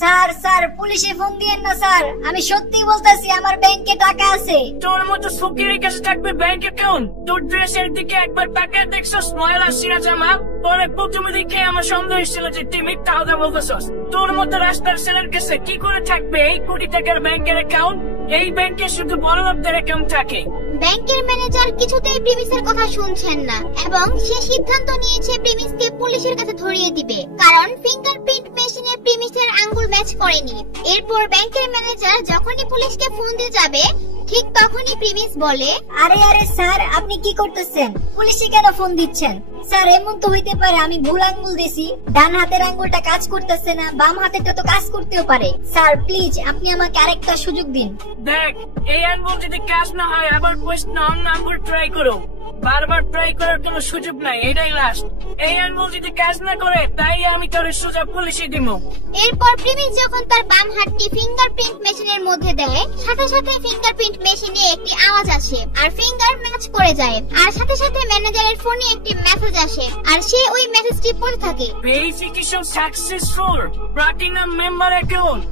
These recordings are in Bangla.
স্যার স্যার পুলিশে ফোন দিয়েন না স্যার, আমি সত্যি বলতেছি আমার ব্যাংকে টাকা আছে। তোর মতো ফকিরের কাছে থাকবে ব্যাংক অ্যাকাউন্ট? তোর ড্রেসের দিকে একবার তাকিয়ে দেখছো স্মাইল আসছে না জামা? পরে প্রথমে দেখে আমার সন্দেহ হয়েছিল যে তুই মিথ্যা কথা বলতেছস। তোর মতো রাস্তার ছেলের কাছে কি করে থাকবে এই কোটি টাকার ব্যাংকের অ্যাকাউন্ট? এই ব্যাংকে শুধু বড় লোকদের অ্যাকাউন্ট থাকে। ব্যাংকের ম্যানেজার কিছুতেই প্রিমিসের কথা শুনছেন না এবং সে সিদ্ধান্ত নিয়েছে প্রিমিসকে পুলিশের কাছে ধরিয়ে দিবে, কারণ ফিঙ্গারপ্রিন্ট মেশিনে প্রিমিসের আঙ্গুল ম্যাচ করেনি। এরপর ব্যাংকের ম্যানেজার যখনই পুলিশকে ফোন দিয়ে যাবে ঠিক তখনই প্রিমিস বলে, আরে আরে স্যার আপনি কি করতেছেন? পুলিশে কেন ফোন দিচ্ছেন? স্যার এমন তো হইতে পারে আমি ভুল আঙ্গুল দিছি, ডান হাতের আঙ্গুলটা কাজ করতেছে না, বাম হাতেরটা তো কাজ করতেও পারে। স্যার প্লিজ আপনি আমাকে আরেকটা সুযোগ দিন। দেখ, এই আঙ্গুল যদি কাজ না হয় আবার কোয়েশ্চন অন্য আঙ্গুল ট্রাই করো। বারবার ট্রাই করার কোনো সুযোগ নাই, এটাই লাস্ট। এই আঙ্গুল যদি কাজ না করে তাই আমি তোর সোজা পুলিশে দিব। এরপর প্রিমিস যখন তার বাম হাতটি ফিঙ্গারপ্রিন্ট মেশিনের মধ্যে দেয় সাথে সাথে ফিঙ্গারপ্রিন্ট মেশিনে একটি আওয়াজ আসে আর ফিঙ্গার ম্যাচ করে যায়। আর সাথে সাথে ম্যানেজারের ফোনে একটি মেসেজ আসে আর সে ওই মেসেজটি পড়তে থাকে, verification successful, platinum member account,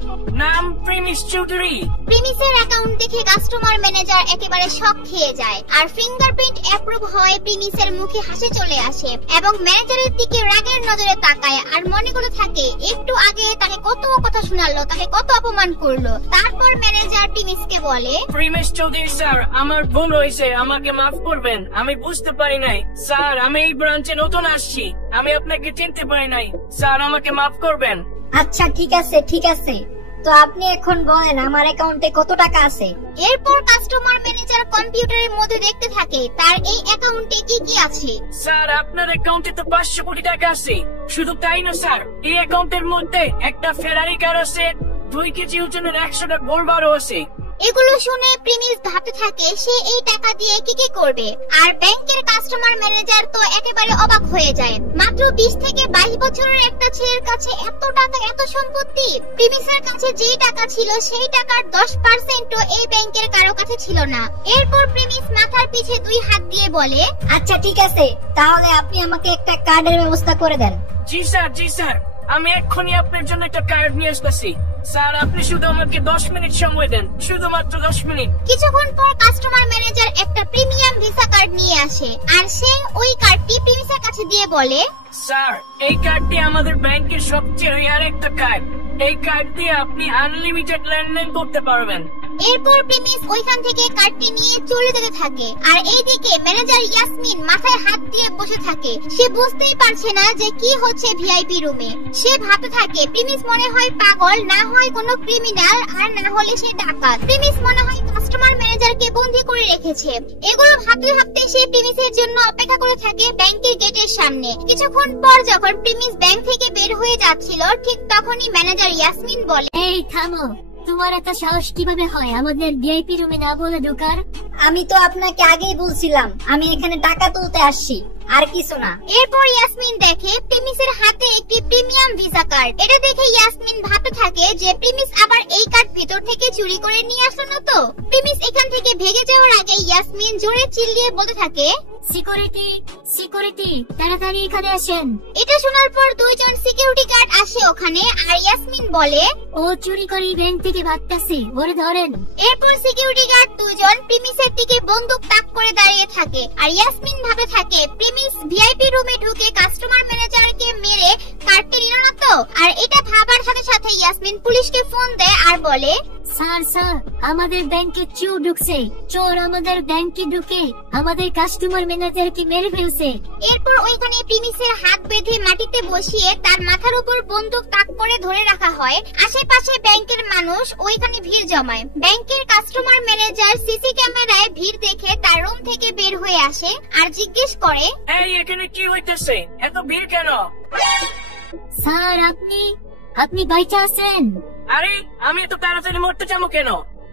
নাম প্রিমিস চৌধুরী। প্রিমিসের অ্যাকাউন্ট দেখে কাস্টমার ম্যানেজার একেবারে শক খেয়ে যায় আর ফিঙ্গারপ্রিন্ট অ্যাপ্রুভ হয় প্রিমিসের মুখে হাসি চলে আসে এবং ম্যানেজারের দিকে রাগের নজরে তাকায় আর মনে করে থাকে একটু আগে তাকে কত কথা শোনালো, তাকে কত অপমান করলো। তারপর ম্যানেজার প্রিমিসকে বলে, প্রিমিস চৌধুরী স্যার, আমার ভুল হয়েছে, আমাকে মাফ করবেন, আমি বুঝতে পারি নাই। স্যার আমি এই ব্রাঞ্চে নতুন আসছি, আমি আপনাকে চিনতে পারি নাই, স্যার আমাকে মাফ করবেন। আচ্ছা ঠিক আছে ঠিক আছে, তো আপনি এখন বলেন আমার অ্যাকাউন্টে কত টাকা আছে? এরপর কাস্টমার ম্যানেজার কম্পিউটারের মধ্যে দেখতে থাকে তার এই অ্যাকাউন্টে কি কি আছে। স্যার আপনার অ্যাকাউন্টে তো 500 কোটি টাকা আছে। শুধু তাই না স্যার, এই অ্যাকাউন্টের মধ্যে একটা ফেরারি কার আছে, 2 কেজি ওজনের 100টা গোল্ড বারও আছে। এগুলো শুনে প্রিমিস ভাবতে থাকে সে এই টাকা দিয়ে কি কি করবে। আর ব্যাংকের কাস্টমার ম্যানেজার তো একেবারে অবাক হয়ে যায়। মাত্র 20 থেকে 22 বছরের একটা ছেলের কাছে এত টাকা, এত সম্পত্তি। প্রিমিসের কাছে যেই টাকা ছিল সেই টাকার 10%ও এই ব্যাংকের কারো কাছে ছিল না। এরপর প্রিমিস মাথার পিছে 2 হাত দিয়ে বলে, আচ্ছা ঠিক আছে, তাহলে আপনি আমাকে একটা কার্ডের ব্যবস্থা করে দেন। জি স্যার, জি স্যার, আমি এক্ষুনি আপনার জন্য একটা কার্ড নিয়ে আসতেছি। স্যার আপনি শুধু আমাকে 10 মিনিট সময় দেন, শুধুমাত্র 10 মিনিট। কিছুক্ষণ পর কাস্টমার ম্যানেজার একটা প্রিমিয়াম ভিসা কার্ড নিয়ে আসে আর সে ওই কার্ডটি প্রিমিসের কাছে দিয়ে বলে, স্যার এই কার্ডটি আমাদের ব্যাংকের সবচেয়ে রেয়ার একটা কার্ড। এই কার্ড দিয়ে আপনি আনলিমিটেড লেনদেন করতে পারবেন। এরপর প্রিমিস ওইখান থেকে কার্ডটি নিয়ে চলে যেতে থাকে আর এইদিকে ম্যানেজার ইয়াসমিন মাথায় হাত দিয়ে বসে থাকে। সে বুঝতেই পারছে না যে কি হচ্ছে ভিআইপি রুমে। সে ভাবতে থাকে প্রিমিস মনে হয় পাগল, না হয় কোনো ক্রিমিনাল, আর না হলে সে ডাকাত। প্রিমিস মনে হয় কাস্টমার ম্যানেজারকে বন্দী করে রেখেছে। এগুলো ভাবতে ভাবতে সে প্রিমিসের জন্য অপেক্ষা করে থাকে ব্যাংকের গেটের সামনে। কিছুক্ষণ পর যখন প্রিমিস ব্যাংক থেকে বের হয়ে যাচ্ছিল ঠিক তখনই ম্যানেজার ইয়াসমিন বলে, এই থামো, তোমার এত সাহস কিভাবে হয় আমাদের ভিআইপি রুমে না বলে ঢোকার? আমি তো আপনাকে আগেই বলছিলাম আমি এখানে টাকা তুলতে আসছি, আর কিছু না। এরপর ইয়াসমিন দেখে প্রিমিসের হাতে একটি প্রিমিয়াম ভিসা কার্ড। এটা দেখে ইয়াসমিন ভাবতে থাকে যে প্রিমিস আবার এই কার্ড ভিতর থেকে চুরি করে নিয়ে আসলো না তো। প্রিমিস এখান থেকে ভেগে যাওয়ার আগে ইয়াসমিন জোরে চিল্লিয়ে বলতে থাকে, সিকিউরিটি সিকিউরিটি, তাড়াতাড়ি এখানে আসেন। এটা শোনার পর 2 জন সিকিউরিটি গার্ড আসে ওখানে আর ইয়াসমিন বলে, ও চুরি করে ব্যাংক থেকে ভাগতেছে, ওরে ধরেন। এরপর সিকিউরিটি গার্ড 2 জন প্রিমিসের দিকে বন্দুক তাক করে দাঁড়িয়ে থাকে আর ইয়াসমিন ভাবতে থাকে প্রিমিস ভিআইপি রুমে ঢুকে কাস্টমার ম্যানেজারকে মেরে কার্ডটি নিল না তো। আর এটা ভাবার সাথে সাথে ইয়াসমিন পুলিশকে ফোন দেয় আর বলে, স্যার স্যার, আমাদের ব্যাংকে চোর ঢুকছে, চোর আমাদের ব্যাংকে ঢুকে আমাদের কাস্টমার ম্যানেজারকে মেরে ফেলছে। এরপর ওইখানে প্রিমিসের হাত বেঁধে মাটিতে বসিয়ে তার মাথার উপর বন্দুক তাক করে ধরে রাখা হয়। আশেপাশে ব্যাংকের মানুষ ওইখানে ভিড় জমায়। ব্যাংকের কাস্টমার ম্যানেজার সিসি ক্যামেরায় ভিড় দেখে তার রুম থেকে বের হয়ে আসে আর জিজ্ঞেস করে, এই এখানে কি হইতেছে, এত ভিড় কেন? স্যার আপনি বাইচা আছেন? আরে আমি এত তাড়াতাড়ি মরতে যাবো কেন?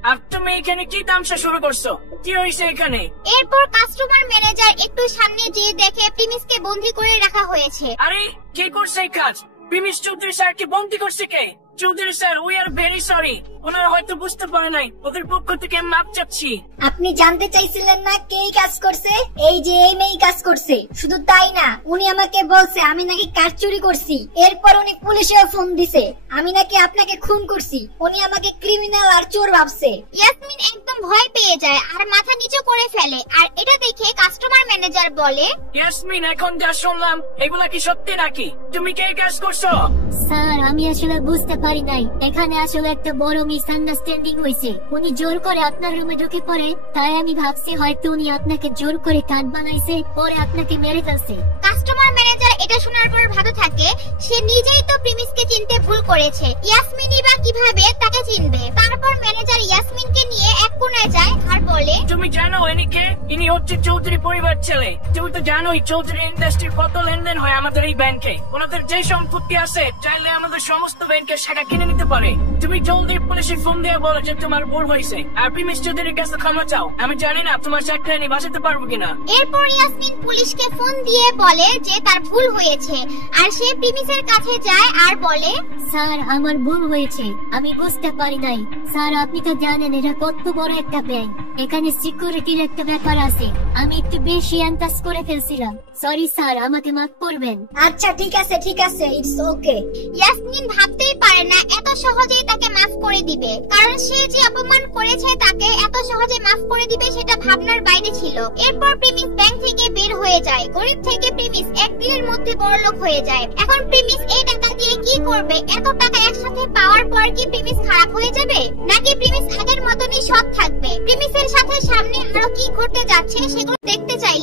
আর তুমি এখানে কি তামসা শুরু করছো? কি হয়েছে এখানে? এরপর কাস্টমার ম্যানেজার একটু সামনে যেয়ে দেখে প্রিমিসকে বন্দী করে রাখা হয়েছে। আরে কে করছে এই কাজ? প্রিমিস চৌধুরী স্যারকে বন্দী করছে কে? Chowdhury sir, we are very sorry. ওনারা হয়তো বুঝতে পারে নাই, ওদের পক্ষ থেকে মাপ চাচ্ছি। আপনি জানতে চাইছিলেন না কে এই কাজ করছে? এই যে এই মেয়ে কাজ করছে। শুধু তাই না, উনি আমাকে বলছে আমি নাকি কাজ চুরি করছি। এরপর উনি পুলিশেও ফোন দিছে আমি নাকি আপনাকে খুন করছি। উনি আমাকে ক্রিমিনাল আর চোর ভাবছে। ইয়াসমিন একদম ভয় পেয়ে যায় আর মাথা নিচু করে ফেলে। আর এটা দেখে কাস্টমার ম্যানেজার বলে, ইয়াসমিন, এখন যা শুনলাম এগুলা কি সত্যি নাকি? তুমি কে কাজ করছো? স্যার আমি আসলে বুঝতে পারি নাই, এখানে আসলে একটা বড় মিসআন্ডারস্ট্যান্ডিং হয়েছে। উনি জোর করে আপনার রুমে ঢুকে পড়ে, তাই আমি ভাবছি হয়তো উনি আপনাকে জোর করে কাট বানাইছে, পরে আপনাকে মেরে ফেলছে। কাস্টমার ম্যানেজার এটা শোনার পর ভাবতে থাকে সে নিজেই তো প্রিমিসকে চিনতে ভুল করেছে, ইয়াসমিনই বা কিভাবে তাকে চিনবে। তারপর ম্যানেজার ইয়াসমিনকে নিয়ে এক কোণায় যায় আর বলে, তুমি জানো ইনি কে? ইনি হচ্ছে চৌধুরী পরিবার ছেলে। তুমি তো জানোই চৌধুরী ইন্ডাস্ট্রির কত লেনদেন হয় আমাদের এই ব্যাংকে। ওনাদের যে সম্পত্তি আছে চাইলে আমাদের সমস্ত ব্যাংকের শাখা কিনে নিতে পারে। তুমি জলদি পুলিশে ফোন দিয়ে বলো যে তোমার ভুল হয়েছে আর প্রিমিস চৌধুরীর কাছে ক্ষমা চাও। আমি জানি না তোমার চাকরি নিয়ে বাঁচাতে পারবো কিনা। এরপর ইয়াসমিন পুলিশকে ফোন দিয়ে বলে যে তার ভুল হয়েছে আর সে প্রিমিসের কাছে যায় আর বলে, স্যার আমার ভুল হয়েছে, আমি বুঝতে পারি নাই। স্যার আপনি তো জানেন এটা কত বড় একটা ব্যাংক, এখানে সিকিউরিটির একটা ব্যাপার আছে। আমি একটু বেশি আন্দাজ করে ফেলছিলাম। সরি স্যার, আমাকে মাফ করবেন। আচ্ছা ঠিক আছে, ইটস ওকে। ইয়াসমিন ভাবতেই পারে না এত সহজেই তাকে মাফ করে দিবে, কারণ সে যে অপমান করেছে তাকে এত সহজে মাফ করে দিবে সেটা ভাবনার বাইরে ছিল। এরপর প্রিমিস ব্যাংক থেকে বের হয়ে যায়। গরিব থেকে প্রিমিস একদিনের মধ্যে বড়লোক হয়ে যায়। এখন প্রিমিস এই টাকা দিয়ে কি করবে? এত টাকা একসাথে পাওয়ার পর কি প্রিমিস খারাপ হয়ে যাবে, নাকি প্রিমিস আগের মতনই সৎ থাকবে? প্রিমিসের সাথে সামনে আরো কি ঘটতে যাচ্ছে সেগুলো দেখতে চাইলে